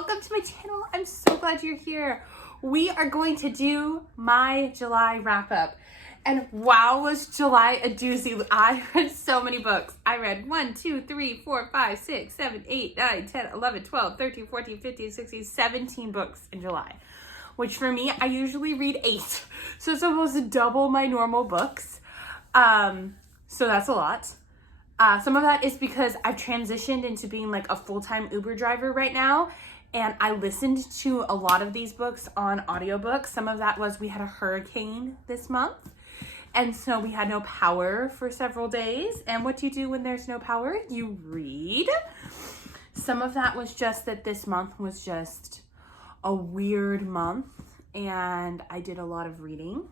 welcome to my channel. I'm so glad you're here. We are going to do my July wrap up. And wow, was July a doozy. I read so many books. I read 1, 2, 3, 4, 5, 6, 7, 8, 9, 10, 11, 12, 13, 14, 15, 16, 17 books in July. Which for me, I usually read 8. So it's almost double my normal books. So that's a lot. Some of that is because I've transitioned into being like a full-time Uber driver right now. And I listened to a lot of these books on audiobooks. Some of that was we had a hurricane this month. And so we had no power for several days. And what do you do when there's no power? You read. Some of that was just that this month was just a weird month. And I did a lot of reading.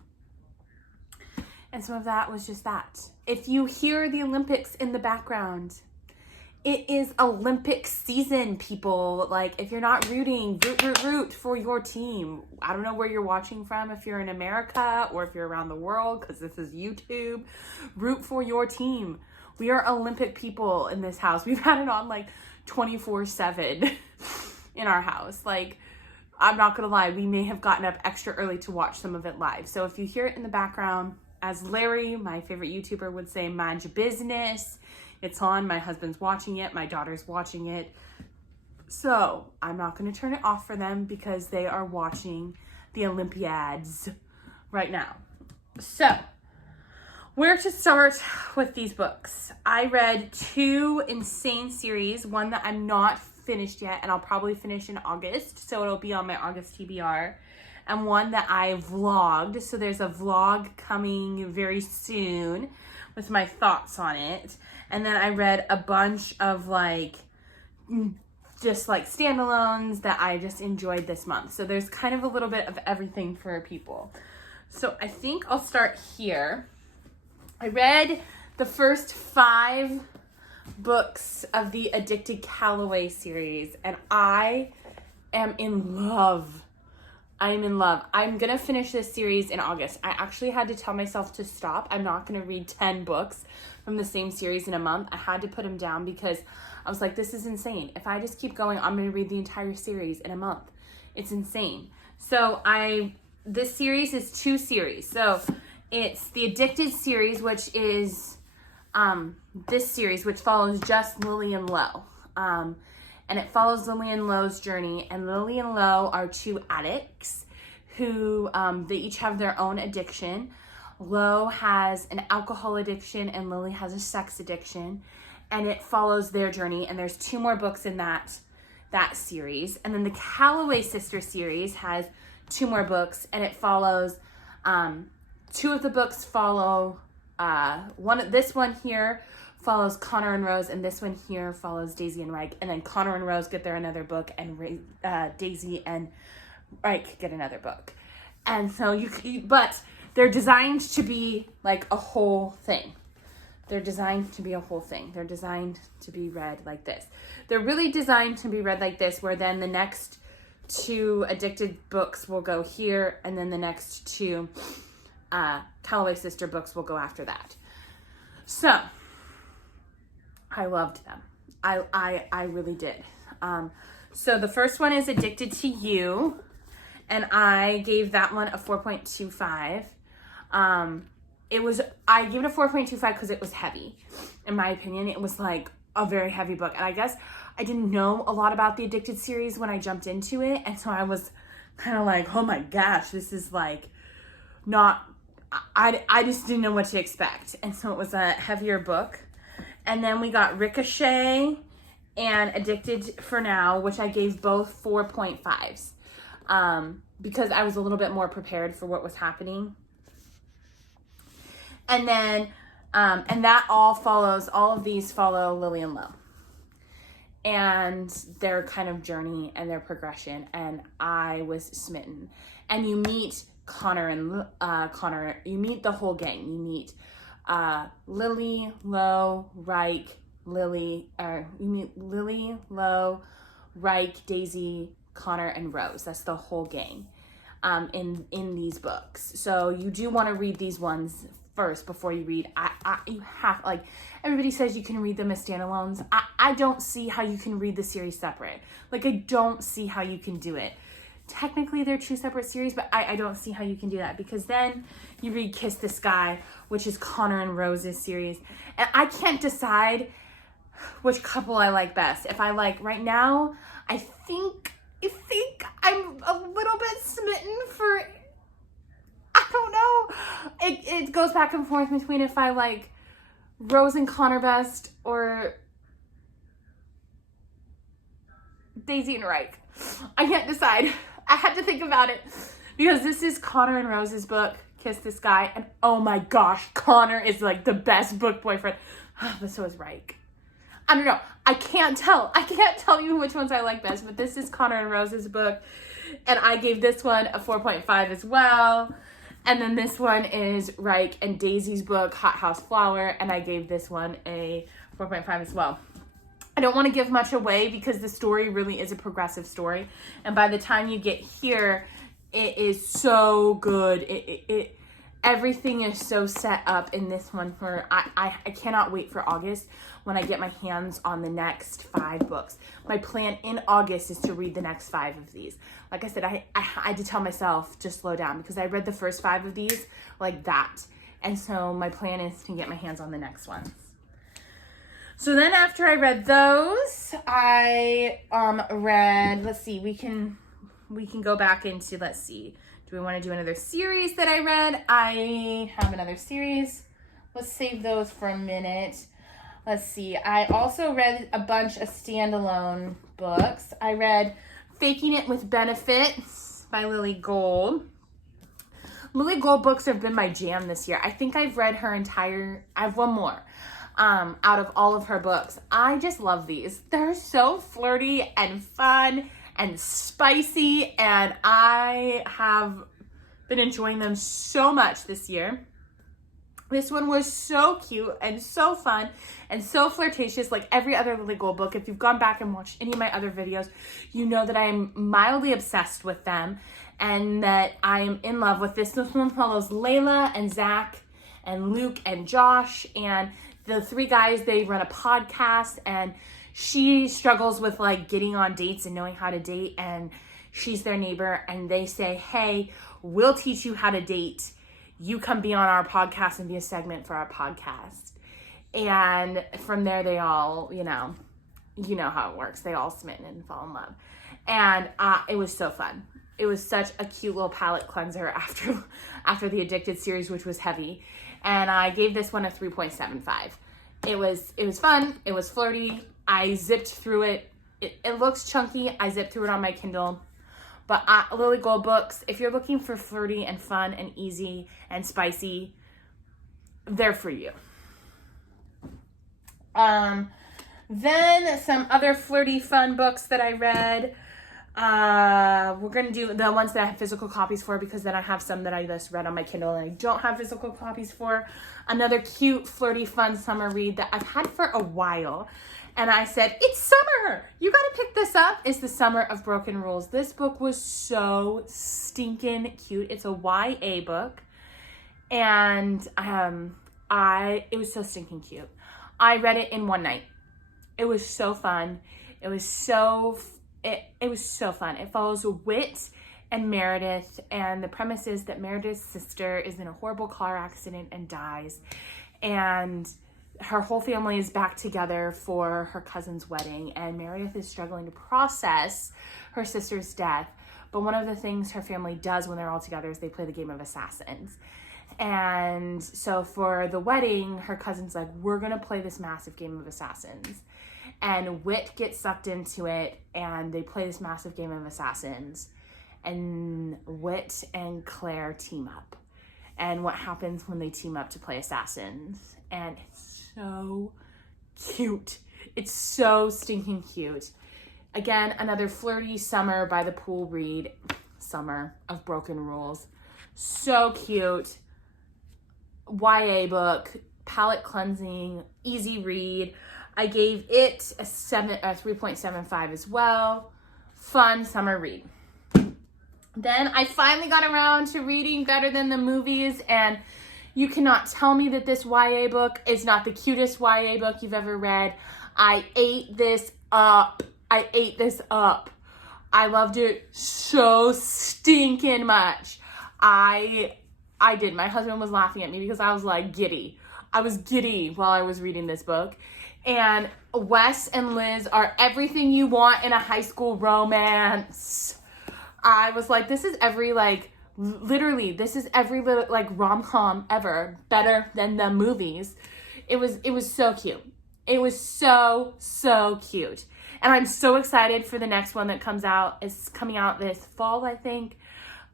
And some of that was just that. If you hear the Olympics in the background, it is Olympic season, people. Like, if you're not rooting, root for your team. I don't know where you're watching from, if you're in America or if you're around the world, because this is YouTube. Root for your team. We are Olympic people in this house. We've had it on like 24/7 in our house. Like, I'm not gonna lie, we may have gotten up extra early to watch some of it live. So if you hear it in the background, as Larry, my favorite YouTuber, would say, mind your business. It's on. My husband's watching it. My daughter's watching it. So I'm not going to turn it off for them because they are watching the Olympiads right now. So where to start with these books? I read 2 insane series. One that I'm not finished yet, and I'll probably finish in August. So it'll be on my August TBR. And one that I vlogged. So there's a vlog coming very soon with my thoughts on it. And then I read a bunch of just like standalones that I just enjoyed this month. So there's kind of a little bit of everything for people. So I think I'll start here. I read the first 5 books of the Addicted Calloway series, and I am in love. I'm in love. I'm going to finish this series in August. I actually had to tell myself to stop. I'm not going to read 10 books from the same series in a month. I had to put them down because I was like, this is insane. If I just keep going, I'm going to read the entire series in a month. It's insane. So this series is 2 series. So it's the Addicted series, which is this series, which follows just Lily and Lo. And it follows Lily and Lo's journey. And Lily and Lo are 2 addicts who, they each have their own addiction. Lo has an alcohol addiction and Lily has a sex addiction. And it follows their journey. And there's 2 more books in that series. And then the Calloway Sister series has 2 more books. And it follows, 2 of the books follow, this one here follows Connor and Rose, and this one here follows Daisy and Reich. And then Connor and Rose get their another book, and Daisy and Reich get another book. And so but they're designed to be like a whole thing. They're designed to be a whole thing. They're designed to be read like this. They're really designed to be read like this, where then the next 2 Addicted books will go here, and then the next 2 Calloway Sister books will go after that. So I loved them. I really did. So the first one is Addicted to You, and I gave that one a 4.25. I gave it a 4.25 because it was heavy. In my opinion, it was like a very heavy book. And I guess I didn't know a lot about the Addicted series when I jumped into it. And so I was kind of like, oh my gosh, this is like I just didn't know what to expect. And so it was a heavier book. And then we got Ricochet and Addicted for Now, which I gave both 4.5s because I was a little bit more prepared for what was happening. And then, and that all of these follow Lily and Lo and their kind of journey and their progression. And I was smitten. And you meet Connor, you meet the whole gang. You meet Lily, Lo, Reich, you meet Lily, Lo, Reich, Daisy, Connor, and Rose. That's the whole gang in these books. So you do want to read these ones first before you read. You have, like, everybody says you can read them as standalones. I don't see how you can read the series separate. Like, I don't see how you can do it. Technically, they're two separate series, but I don't see how you can do that, because then you read Kiss the Sky, which is Connor and Rose's series, and I can't decide which couple I like best. If I like, right now, I think I'm a little bit smitten for, I don't know. It goes back and forth between if I like Rose and Connor best or Daisy and Reich. I can't decide. I had to think about it because this is Connor and Rose's book, Kiss the Sky, and oh my gosh, Connor is like the best book boyfriend, but so is Reich. I don't know. I can't tell you which ones I like best, but this is Connor and Rose's book, and I gave this one a 4.5 as well. And then this one is Reich and Daisy's book, Hot House Flower, and I gave this one a 4.5 as well. I don't want to give much away because the story really is a progressive story, and by the time you get here, it is so good. Everything is so set up in this one for, I cannot wait for August when I get my hands on the next 5 books. My plan in August is to read the next 5 of these. Like I said, I had to tell myself to slow down because I read the first 5 of these like that. And so my plan is to get my hands on the next ones. So then after I read those, I read, let's see, we can go back into, let's see. Do we want to do another series that I read? I have another series. Let's save those for a minute. Let's see. I also read a bunch of standalone books. I read Faking It with Benefits by Lily Gold. Lily Gold books have been my jam this year. I think I've read her entire, I have one more out of all of her books. I just love these. They're so flirty and fun and spicy, and I have been enjoying them so much this year. This one was so cute and so fun and so flirtatious, like every other Lily Gold book. If you've gone back and watched any of my other videos, you know that I am mildly obsessed with them and that I am in love with this. This one follows Layla and Zach and Luke and Josh, and the 3 guys, they run a podcast, and she struggles with like getting on dates and knowing how to date, and she's their neighbor, and they say, hey, we'll teach you how to date. You come be on our podcast and be a segment for our podcast. And from there, they all, you know how it works. They all smitten and fall in love. And it was so fun. It was such a cute little palate cleanser after the Addicted series, which was heavy. And I gave this one a 3.75. It was fun. It was flirty. I zipped through it. It looks chunky. I zipped through it on my Kindle. But Lily Gold books, if you're looking for flirty and fun and easy and spicy, they're for you. Then some other flirty fun books that I read. We're going to do the ones that I have physical copies for, because then I have some that I just read on my Kindle and I don't have physical copies for. Another cute, flirty, fun summer read that I've had for a while. And I said, it's summer. You got to pick this up. Is The Summer of Broken Rules. This book was so stinking cute. It's a YA book. And it was so stinking cute. I read it in one night. It was so fun. It was so fun. It follows Whit and Meredith, and the premise is that Meredith's sister is in a horrible car accident and dies, and her whole family is back together for her cousin's wedding, and Meredith is struggling to process her sister's death. But one of the things her family does when they're all together is they play the game of Assassins. And so for the wedding, her cousin's like, we're gonna play this massive game of Assassins. And Whit gets sucked into it, and they play this massive game of Assassins. And Whit and Claire team up. And what happens when they team up to play Assassins. And it's so cute. It's so stinking cute. Again, another flirty summer by the pool read. Summer of Broken Rules. So cute. YA book. Palate cleansing. Easy read. I gave it a 3.75 as well. Fun summer read. Then I finally got around to reading Better Than the Movies, and You cannot tell me that this YA book is not the cutest YA book you've ever read. I ate this up. I loved it so stinking much. I did. My husband was laughing at me because I was like giddy. I was giddy while I was reading this book. And Wes and Liz are everything you want in a high school romance. I was like, this is every literally, this is every little rom-com ever, better than the movies. It was so cute. It was so cute. And I'm so excited for the next one that comes out. It's coming out this fall, I think.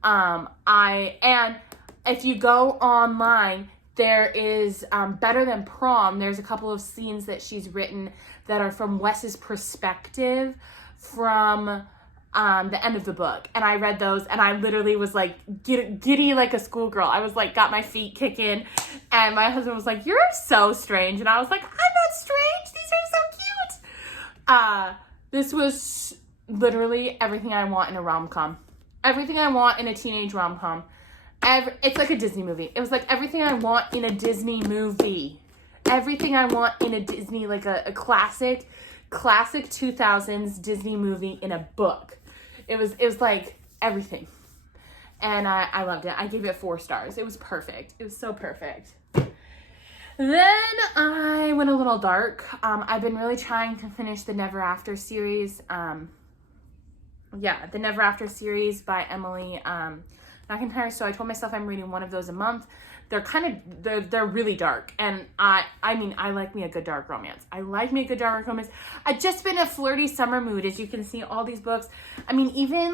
And if you go online, there is Better Than Prom. There's a couple of scenes that she's written that are from Wes's perspective from the end of the book. And I read those and I literally was like giddy like a schoolgirl. I was like, got my feet kicking. And my husband was like, you're so strange. And I was like, I'm not strange. These are so cute. This was literally everything I want in a rom-com. Everything I want in a teenage rom-com. It's like a Disney movie. It was like everything I want in a Disney movie. Everything I want in a Disney, like a classic 2000s Disney movie in a book. It was like everything. And I loved it. I gave it 4 stars. It was perfect. It was so perfect. Then I went a little dark. I've been really trying to finish the Never After series. The Never After series by Emily McIntyre. So I told myself I'm reading one of those a month. They're really dark. And I like me a good dark romance. I've just been in a flirty summer mood, as you can see all these books. I mean, even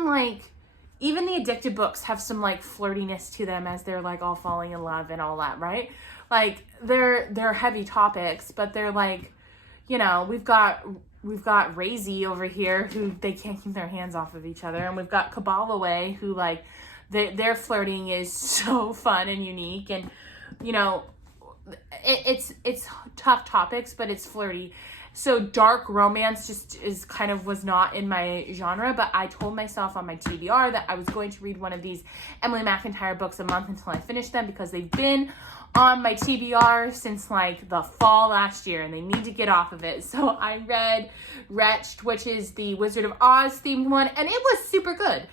the addicted books have some like flirtiness to them as they're like all falling in love and all that, right? Like they're heavy topics, but they're like, you know, we've got Razy over here who they can't keep their hands off of each other. And we've got Kabbalaway who like, their flirting is so fun and unique. And, you know, it's tough topics, but it's flirty. So dark romance just was not in my genre, but I told myself on my TBR that I was going to read one of these Emily McIntyre books a month until I finished them because they've been on my TBR since like the fall last year and they need to get off of it. So I read Wretched, which is the Wizard of Oz themed one, and it was super good.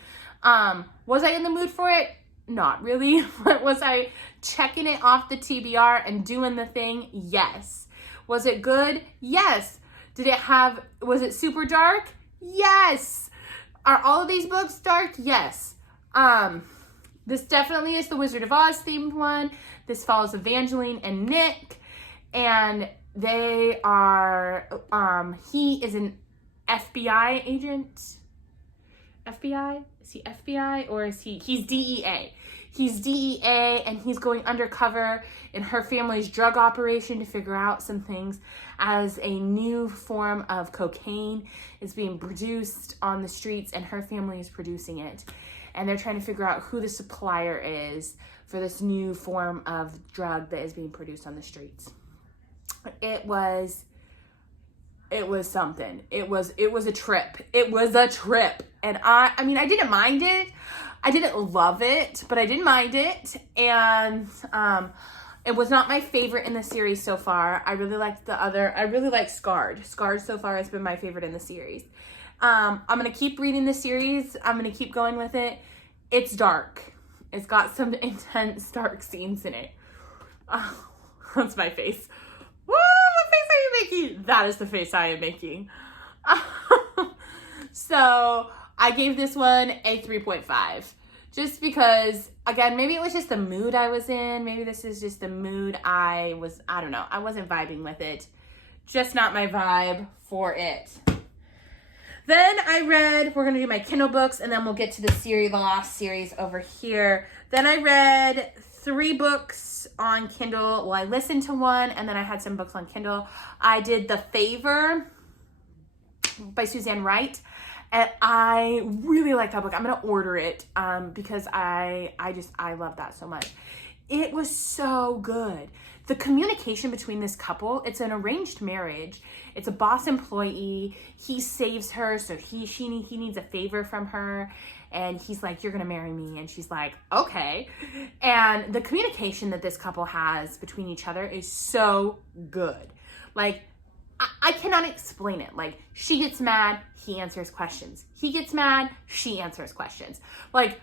Was I in the mood for it? Not really. But was I checking it off the TBR and doing the thing? Yes. Was it good? Yes. Was it super dark? Yes. Are all of these books dark? Yes. This definitely is the Wizard of Oz themed one. This follows Evangeline and Nick, and they are, he is an FBI agent. FBI? Is he FBI or is he's DEA. He's DEA and he's going undercover in her family's drug operation to figure out some things as a new form of cocaine is being produced on the streets and her family is producing it. And they're trying to figure out who the supplier is for this new form of drug that is being produced on the streets. It was something. It was a trip. It was a trip. And I mean, I didn't mind it. I didn't love it, but I didn't mind it. And it was not my favorite in the series so far. I really liked I really like Scarred. Scarred so far has been my favorite in the series. I'm going to keep reading the series. I'm going to keep going with it. It's dark. It's got some intense dark scenes in it. Oh, that's my face. Woo, what face are you making? That is the face I am making. So I gave this one a 3.5. Just because, again, maybe it was just the mood I was in. Maybe this is just the mood I don't know. I wasn't vibing with it. Just not my vibe for it. Then I read, we're going to do my Kindle books, and then we'll get to the last series over here. Then I read 3 books on Kindle. Well, I listened to one, and then I had some books on Kindle. I did The Favor by Suzanne Wright, and I really like that book. I'm going to order it because I love that so much. It was so good. The communication between this couple, it's an arranged marriage. It's a boss employee. He saves her, so he needs a favor from her. and he's like, you're gonna marry me, and she's like, okay. And the communication that this couple has between each other is so good. Like, I cannot explain it. Like, she gets mad, he answers questions. He gets mad, she answers questions. Like,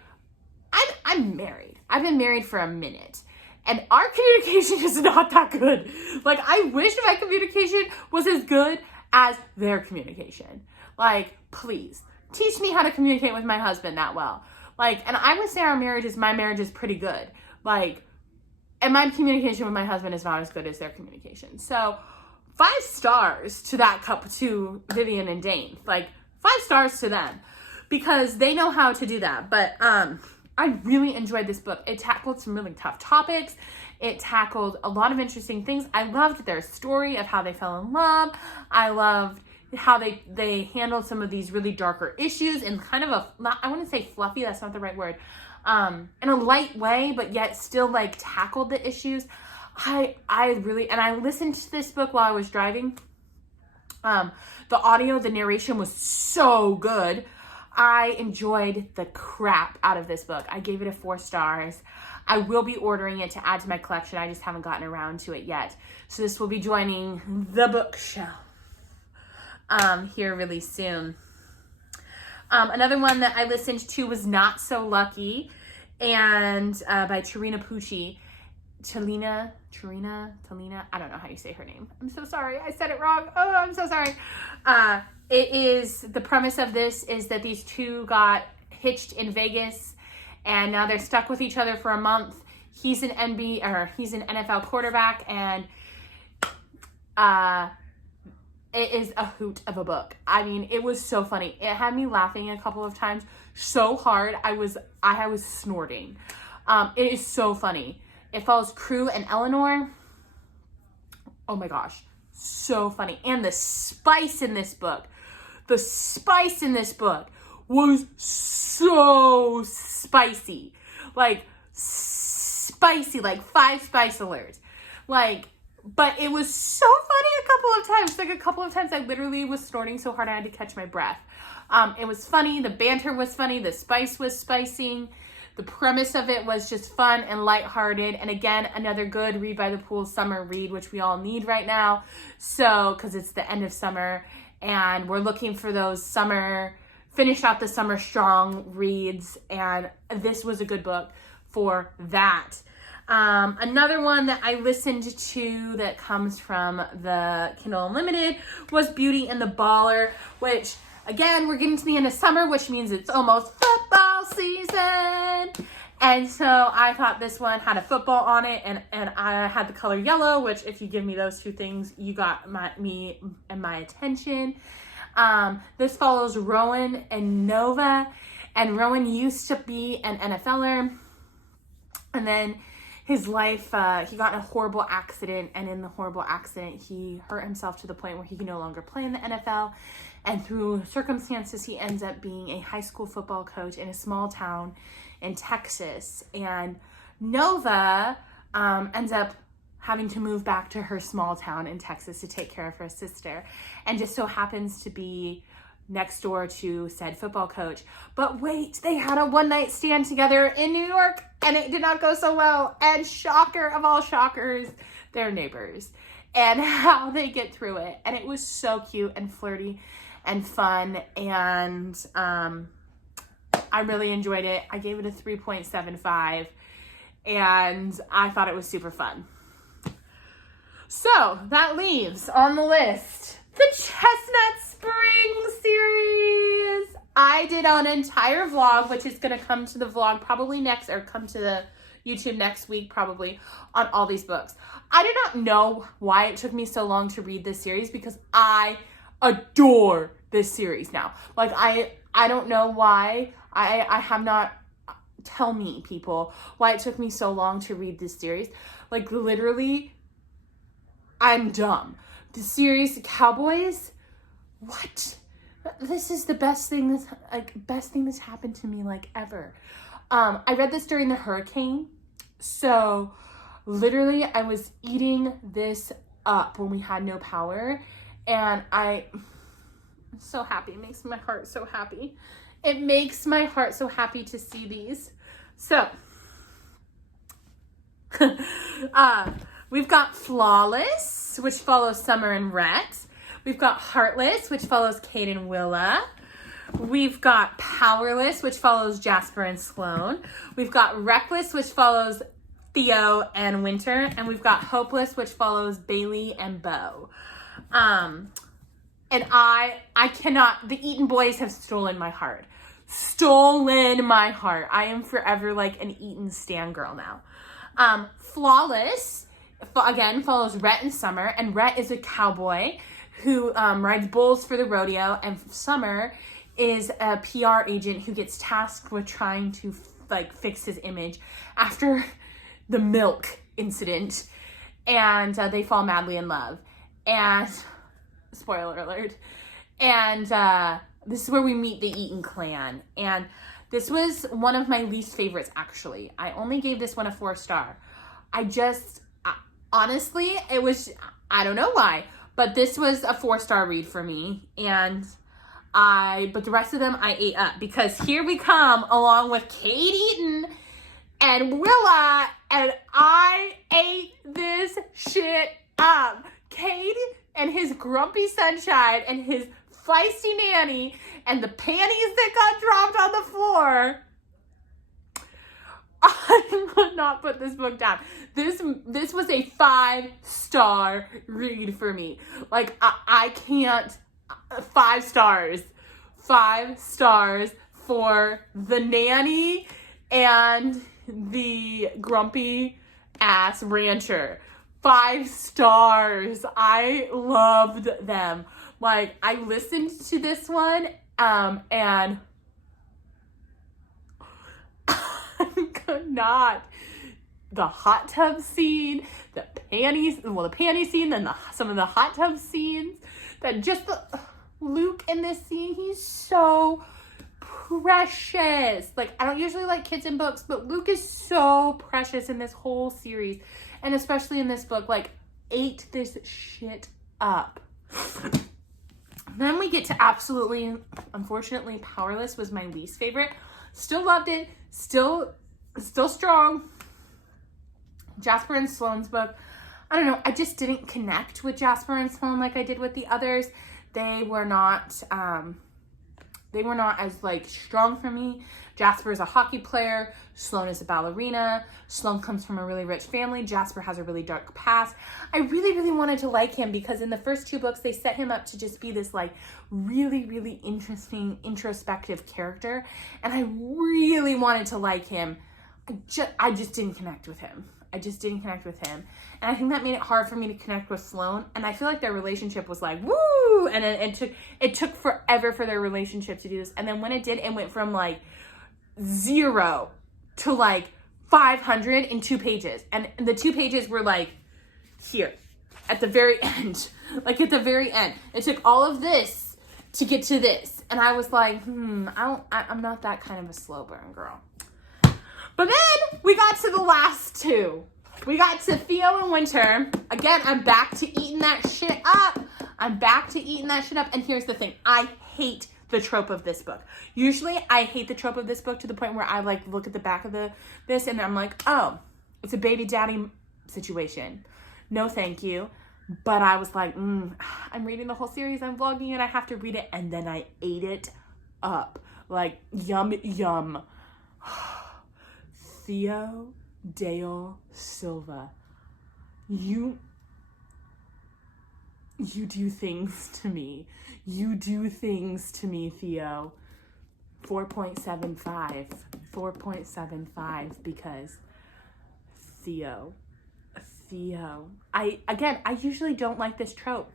I'm married. I've been married for a minute, and our communication is not that good. Like, I wish my communication was as good as their communication. Like, please, teach me how to communicate with my husband that well. Like, and I would say my marriage is pretty good. Like, and my communication with my husband is not as good as their communication. So 5 stars to that couple, to Vivian and Dane. Like, 5 stars to them, because they know how to do that. But I really enjoyed this book. It tackled some really tough topics. It tackled a lot of interesting things. I loved their story of how they fell in love. I loved how they handled some of these really darker issues in kind of a, I wouldn't say fluffy, that's not the right word, in a light way, but yet still like tackled the issues. I really, and I listened to this book while I was driving. The audio, the narration was so good. I enjoyed the crap out of this book. I gave it a 4 stars. I will be ordering it to add to my collection. I just haven't gotten around to it yet. So this will be joining the bookshelf here really soon. Another one that I listened to was Not So Lucky, and by Tarina Pucci. Talina, I don't know how you say her name. I'm so sorry. I said it wrong. Oh, I'm so sorry. The premise of this is that these two got hitched in Vegas, and now they're stuck with each other for a month. He's an NFL quarterback, and it is a hoot of a book. I mean, it was so funny. It had me laughing a couple of times so hard. I was snorting. It is so funny. It follows Crew and Eleanor. Oh my gosh, so funny. And the spice in this book was so spicy. Like 5 spice alerts. Like, but it was so funny a couple of times. Like, a couple of times I literally was snorting so hard I had to catch my breath. It was funny. The banter was funny. The spice was spicing. The premise of it was just fun and lighthearted. And again, another good read by the pool summer read, which we all need right now. So, because it's the end of summer and we're looking for those finish out the summer strong reads. And this was a good book for that. Another one that I listened to that comes from the Kindle Unlimited was Beauty and the Baller, which, again, we're getting to the end of summer, which means it's almost football season. And so I thought this one had a football on it, and I had the color yellow, which if you give me those 2 things, you got me and my attention. This follows Rowan and Nova, and Rowan used to be an NFLer, and then his life, he got in a horrible accident, and in the horrible accident, he hurt himself to the point where he can no longer play in the NFL. And through circumstances, he ends up being a high school football coach in a small town in Texas. And Nova ends up having to move back to her small town in Texas to take care of her sister, and just so happens to be next door to said football coach. But wait, they had a one-night stand together in New York, and it did not go so well. And shocker of all shockers, they're neighbors, and how they get through it. And it was so cute and flirty and fun, and I really enjoyed it. I gave it a 3.75, and I thought it was super fun. So that leaves on the list the Chestnut Spring series. I did an entire vlog, which is going to come to the vlog probably next, or come to the YouTube next week probably, on all these books. I do not know why it took me so long to read this series, because I adore this series now. Like, I don't know why. I have not, tell me, people, why it took me so long to read this series. Like, literally, I'm dumb. The series, Cowboys, what? This is the best thing that's happened to me, like, ever. I read this during the hurricane, so literally I was eating this up when we had no power, and I'm so happy. It makes my heart so happy. It makes my heart so happy to see these. So, we've got Flawless, which follows Summer and Rhett. We've got Heartless, which follows Kate and Willa. We've got Powerless, which follows Jasper and Sloane. We've got Reckless, which follows Theo and Winter. And we've got Hopeless, which follows Bailey and Bo. And I cannot, the Eaton boys have stolen my heart. Stolen my heart. I am forever like an Eaton stan girl now. Flawless, again, follows Rhett and Summer. And Rhett is a cowboy who rides bulls for the rodeo. And Summer is a PR agent who gets tasked with trying to like fix his image after the milk incident. And they fall madly in love. And spoiler alert. And this is where we meet the Eaton clan. And this was one of my least favorites, actually. I only gave this one a 4-star. Honestly, it was, I don't know why, but this was a 4-star read for me. But the rest of them I ate up, because here we come along with Kate Eaton and Willa, and I ate this shit up. Kate and his grumpy sunshine and his feisty nanny and the panties that got dropped on the floor. I would not put this book down. This was a 5-star read for me. Like, I can't, 5 stars. 5 stars for the nanny and the grumpy ass rancher. 5 stars. I loved them. Like, I listened to this one, and I could not. The hot tub scene, the panty scene, then some of the hot tub scenes, that just Luke in this scene, he's so precious. Like, I don't usually like kids in books, but Luke is so precious in this whole series, and especially in this book. Like, ate this shit up. Then we get to absolutely, unfortunately, Powerless was my least favorite. Still loved it. Still strong. Jasper and Sloane's book. I don't know. I just didn't connect with Jasper and Sloane like I did with the others. They were not as like strong for me. Jasper is a hockey player. Sloane is a ballerina. Sloane comes from a really rich family. Jasper has a really dark past. I really, really wanted to like him because in the first 2 books, they set him up to just be this like really, really interesting, introspective character. And I really wanted to like him. I just didn't connect with him. And I think that made it hard for me to connect with Sloane. And I feel like their relationship was like, woo! And it took forever for their relationship to do this. And then when it did, it went from like 0 to like 500 in 2 pages. And the 2 pages were like here at the very end. Like at the very end. It took all of this to get to this. And I was like, I'm not that kind of a slow burn girl. But then we got to the last 2. We got to Theo and Winter. Again, I'm back to eating that shit up. And here's the thing. I hate the trope of this book. Usually I hate the trope of this book to the point where I like look at the back of this and I'm like, oh, it's a baby daddy situation. No, thank you. But I was like, I'm reading the whole series. I'm vlogging it. I have to read it. And then I ate it up. Like, yum, yum. Theo Dale Silva, you do things to me. You do things to me, Theo. 4.75 because Theo. I usually don't like this trope.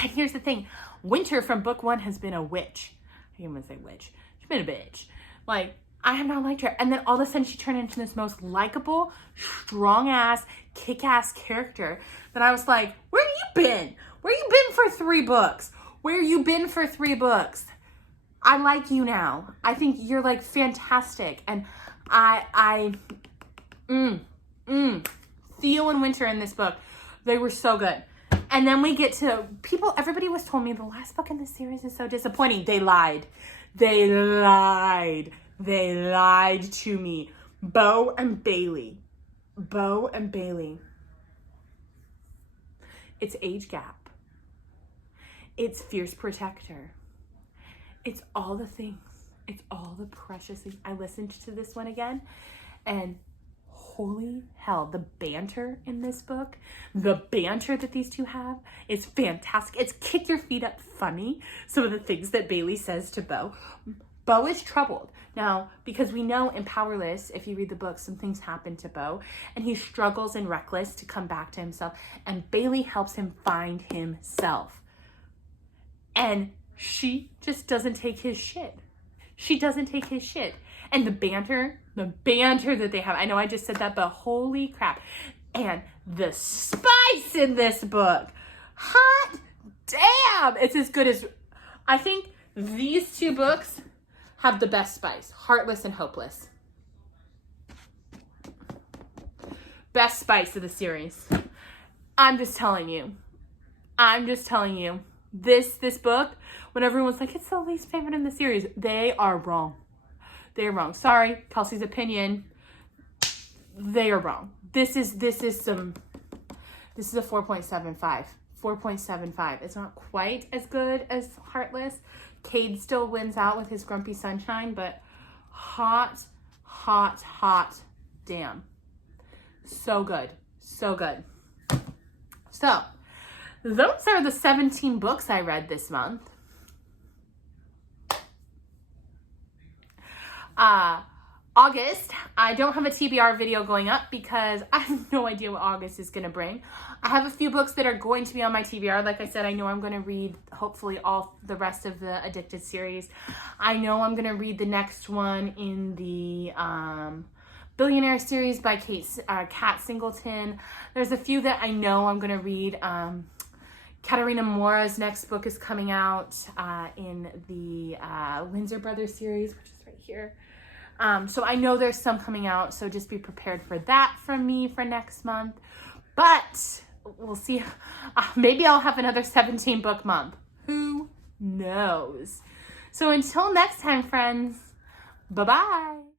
And here's the thing. Winter from book 1 has been a witch. I'm going to say witch. She's been a bitch. Like, I have not liked her. And then all of a sudden she turned into this most likable, strong-ass, kick-ass character that I was like, where you been? Where you been for 3 books? I like you now. I think you're like fantastic. And Theo and Winter in this book, they were so good. And then we get to everybody was told me the last book in the series is so disappointing. They lied. They lied. They lied to me. Bo and Bailey. Bo and Bailey. It's age gap. It's fierce protector. It's all the things. It's all the precious things. I listened to this one again, and holy hell, the banter in this book, the banter that these two have is fantastic. It's kick your feet up funny. Some of the things that Bailey says to Bo. Bo is troubled. Now, because we know in Powerless, if you read the book, some things happen to Bo, and he struggles in Reckless to come back to himself, and Bailey helps him find himself. And she just doesn't take his shit. She doesn't take his shit. And the banter that they have, I know I just said that, but holy crap. And the spice in this book, hot damn, it's as good as, I think these two books have the best spice, Heartless and Hopeless. Best spice of the series. I'm just telling you. This book, when everyone's like, it's the least favorite in the series, they are wrong. They're wrong. Sorry, Kelsey's opinion. They are wrong. This is a 4.75. 4.75. It's not quite as good as Heartless. Cade still wins out with his Grumpy Sunshine, but hot damn. So good. So good. So, those are the 17 books I read this month. August, I don't have a TBR video going up because I have no idea what August is going to bring. I have a few books that are going to be on my TBR. Like I said, I know I'm going to read hopefully all the rest of the Addicted series. I know I'm going to read the next one in the Billionaire series by Kat Singleton. There's a few that I know I'm going to read. Katarina Mora's next book is coming out in the Windsor Brothers series, which is right here. So I know there's some coming out, so just be prepared for that from me for next month. But we'll see. Maybe I'll have another 17 book month. Who knows? So until next time, friends, bye-bye.